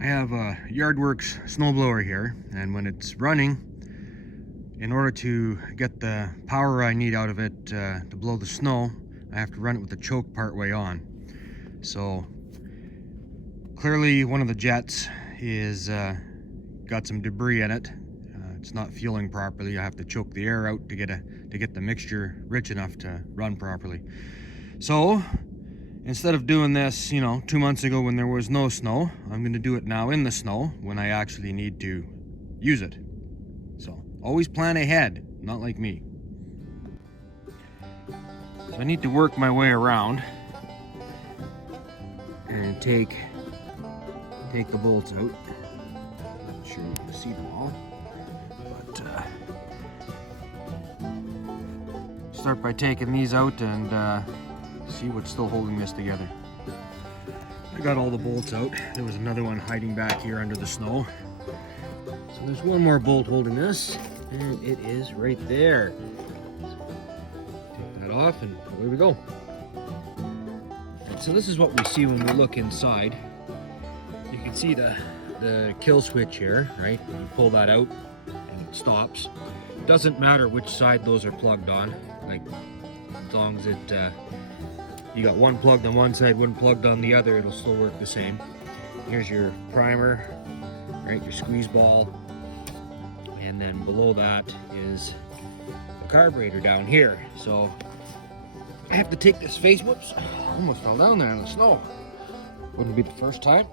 I have a Yardworks snowblower here, and when it's running, in order to get the power I need out of it to blow the snow, I have to run it with the choke part way on. So clearly one of the jets is got some debris in it. It's not fueling properly. I have to choke the air out to get the mixture rich enough to run properly. So instead of doing this, 2 months ago when there was no snow, I'm going to do it now in the snow when I actually need to use it. So always plan ahead, not like me. So I need to work my way around and take the bolts out. Not sure you can see them all, but start by taking these out and see what's still holding this together. I got all the bolts out. There was another one hiding back here under the snow. So there's one more bolt holding this, and it is right there. Take that off and away we go. So this is what we see when we look inside. You can see the kill switch here, right? You pull that out and it stops. It doesn't matter which side those are plugged on, like as long as it you got one plugged on one side, one plugged on the other, it'll still work the same. Here's your primer, right? Your squeeze ball, and then below that is the carburetor down here. So I have to take this face, whoops, almost fell down there in the snow. Wouldn't be the first time.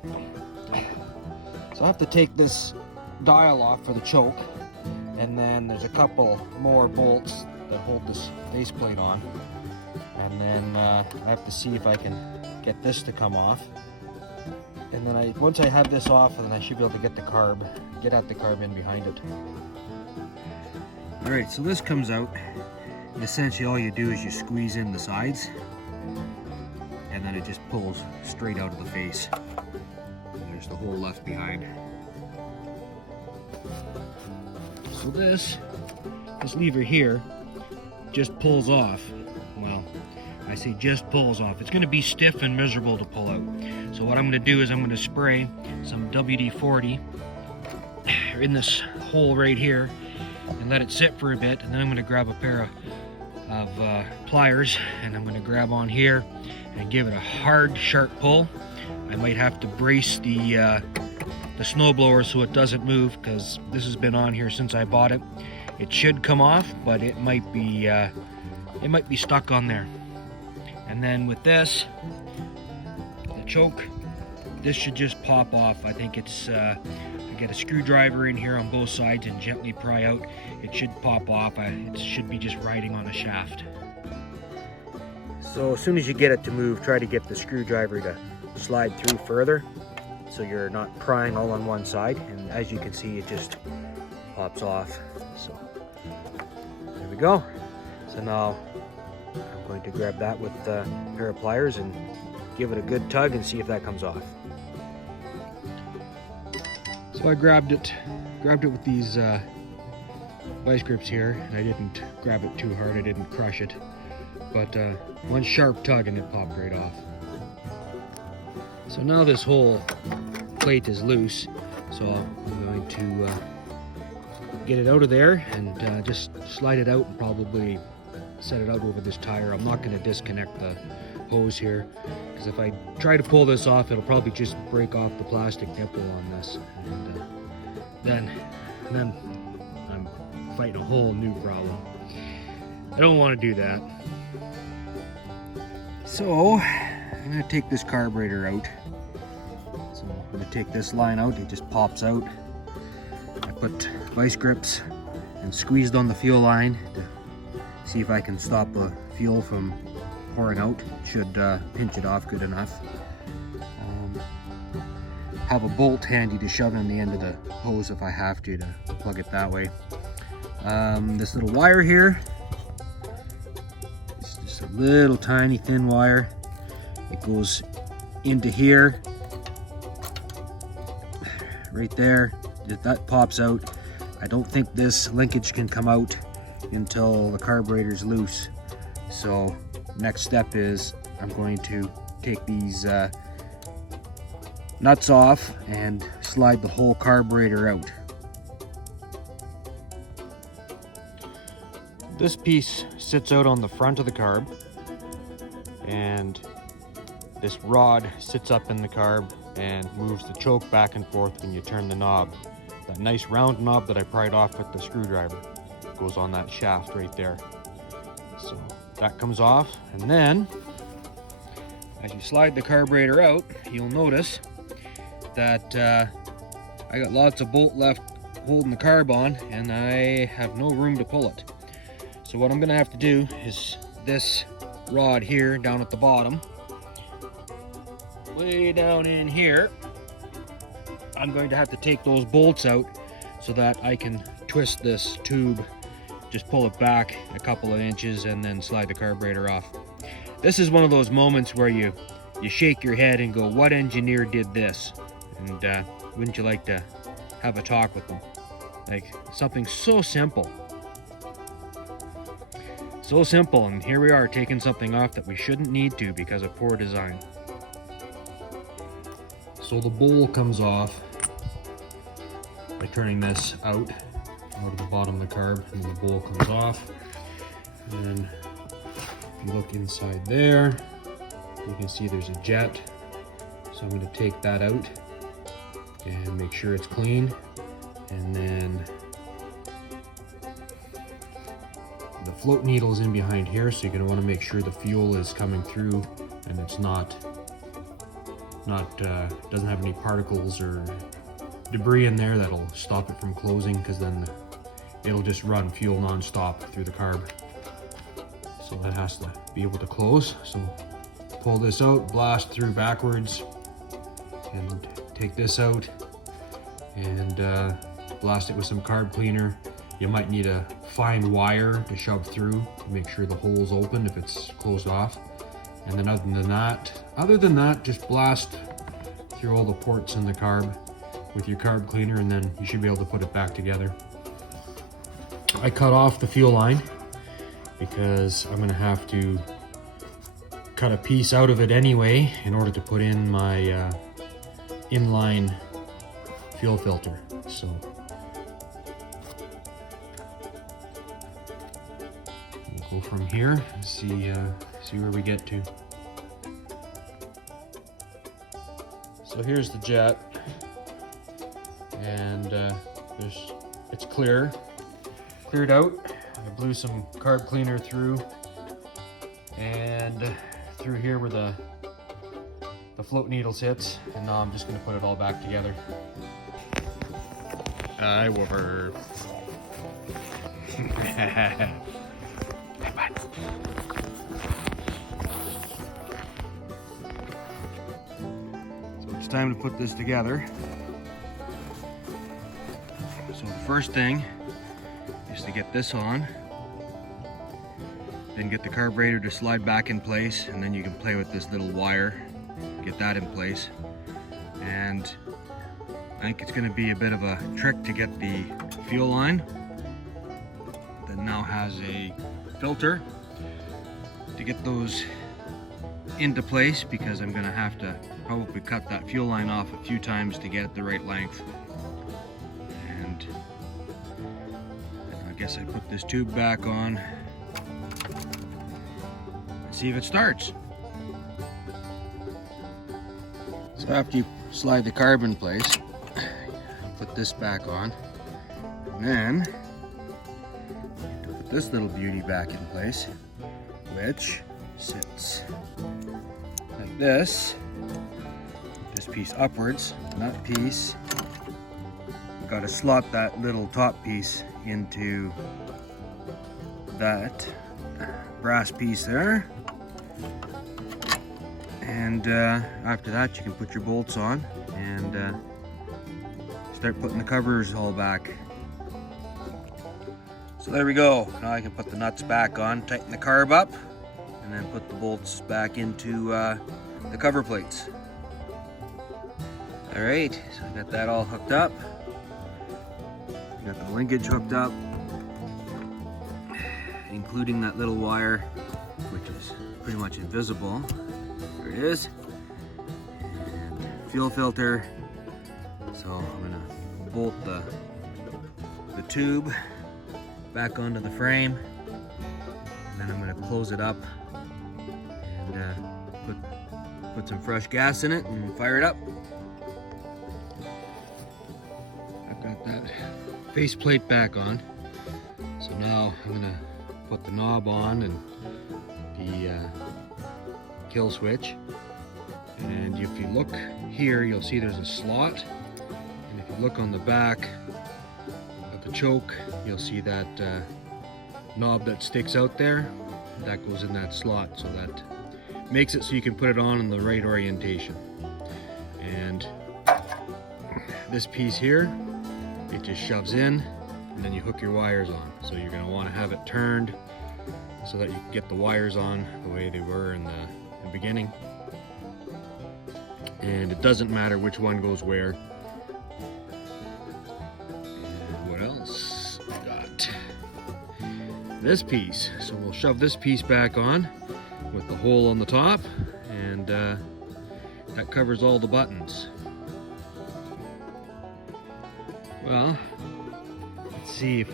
So I have to take this dial off for the choke, and then there's a couple more bolts that hold this faceplate on. And then I have to see if I can get this to come off. And then once I have this off, then I should be able to get at the carb in behind it. Alright, so this comes out. And essentially all you do is you squeeze in the sides, and then it just pulls straight out of the face. And there's the hole left behind. So this lever here just pulls off. Well, I say just pulls off. It's going to be stiff and miserable to pull out. So what I'm going to do is I'm going to spray some WD-40 in this hole right here and let it sit for a bit, and then I'm going to grab a pair of pliers, and I'm going to grab on here and give it a hard, sharp pull. I might have to brace the snowblower so it doesn't move, because this has been on here since I bought it. It should come off, but it might be stuck on there. And then with this, the choke, this should just pop off. I think it's, I get a screwdriver in here on both sides and gently pry out. It should pop off. It should be just riding on a shaft. So as soon as you get it to move, try to get the screwdriver to slide through further, so you're not prying all on one side. And as you can see, it just pops off. So there we go. So now I'm going to grab that with a pair of pliers and give it a good tug and see if that comes off. So I grabbed it with these vice grips here, and I didn't grab it too hard, I didn't crush it, but one sharp tug and it popped right off. So now this whole plate is loose, so I'm going to get it out of there and just slide it out and probably set it out over this tire. I'm not going to disconnect the hose here, because if I try to pull this off, it'll probably just break off the plastic nipple on this, and then I'm fighting a whole new problem. I don't want to do that. So I'm going to take this carburetor out. So I'm going to take this line out. It just pops out. I put vice grips and squeezed on the fuel line to see if I can stop the fuel from pouring out. It should pinch it off good enough. Have a bolt handy to shove in the end of the hose if I have to plug it that way. This little wire here, it's just a little tiny thin wire. It goes into here, right there. That pops out. I don't think this linkage can come out until the carburetor's loose. So next step is I'm going to take these nuts off and slide the whole carburetor out. This piece sits out on the front of the carb, and this rod sits up in the carb and moves the choke back and forth when you turn the knob. That nice round knob that I pried off with the screwdriver goes on that shaft right there. So that comes off, and then as you slide the carburetor out, you'll notice that I got lots of bolt left holding the carb on, and I have no room to pull it. So what I'm gonna have to do is this rod here down at the bottom, way down in here, I'm going to have to take those bolts out so that I can twist this tube, just pull it back a couple of inches and then slide the carburetor off. This is one of those moments where you shake your head and go, what engineer did this? And wouldn't you like to have a talk with them? Like, something so simple. So simple, and here we are taking something off that we shouldn't need to because of poor design. So the bowl comes off by turning this out of the bottom of the carb, and the bowl comes off. And if you look inside there, you can see there's a jet. So I'm going to take that out and make sure it's clean. And then the float needle's in behind here, so you're going to want to make sure the fuel is coming through and it's doesn't have any particles or debris in there that'll stop it from closing, because then it'll just run fuel non-stop through the carb. So that has to be able to close. So pull this out, blast through backwards, and take this out, and blast it with some carb cleaner. You might need a fine wire to shove through to make sure the hole's open if it's closed off. And then other than that, just blast through all the ports in the carb with your carb cleaner, and then you should be able to put it back together. I cut off the fuel line because I'm gonna have to cut a piece out of it anyway in order to put in my inline fuel filter. So we'll go from here and see where we get to. So here's the jet, and it's cleared out. I blew some carb cleaner through, and through here where the float needle sits, and now I'm just going to put it all back together. I were. So it's time to put this together. So the first thing is to get this on, then get the carburetor to slide back in place, and then you can play with this little wire, get that in place. And I think it's going to be a bit of a trick to get the fuel line that now has a filter to get those into place, because I'm going to have to probably cut that fuel line off a few times to get it the right length. And I guess I put this tube back on and see if it starts. So after you slide the carb in place, put this back on, and then you put this little beauty back in place, which sits like this. This piece upwards, and that piece, you've got to slot that little top piece into that brass piece there. And after that, you can put your bolts on and start putting the covers all back. So there we go. Now I can put the nuts back on, tighten the carb up, and then put the bolts back into the cover plates. All right, so I got that all hooked up. Got the linkage hooked up, including that little wire, which is pretty much invisible. There it is. And fuel filter. So I'm gonna bolt the tube back onto the frame, and then I'm gonna close it up and put some fresh gas in it and fire it up. I've got that faceplate back on. So now I'm gonna put the knob on and the kill switch. And if you look here, you'll see there's a slot. And if you look on the back of the choke, you'll see that knob that sticks out there. That goes in that slot, so that makes it so you can put it on in the right orientation. And this piece here, it just shoves in, and then you hook your wires on. So you're going to want to have it turned so that you can get the wires on the way they were in the beginning. And it doesn't matter which one goes where. And what else? We got this piece. So we'll shove this piece back on with the hole on the top, and that covers all the buttons. Well, let's see if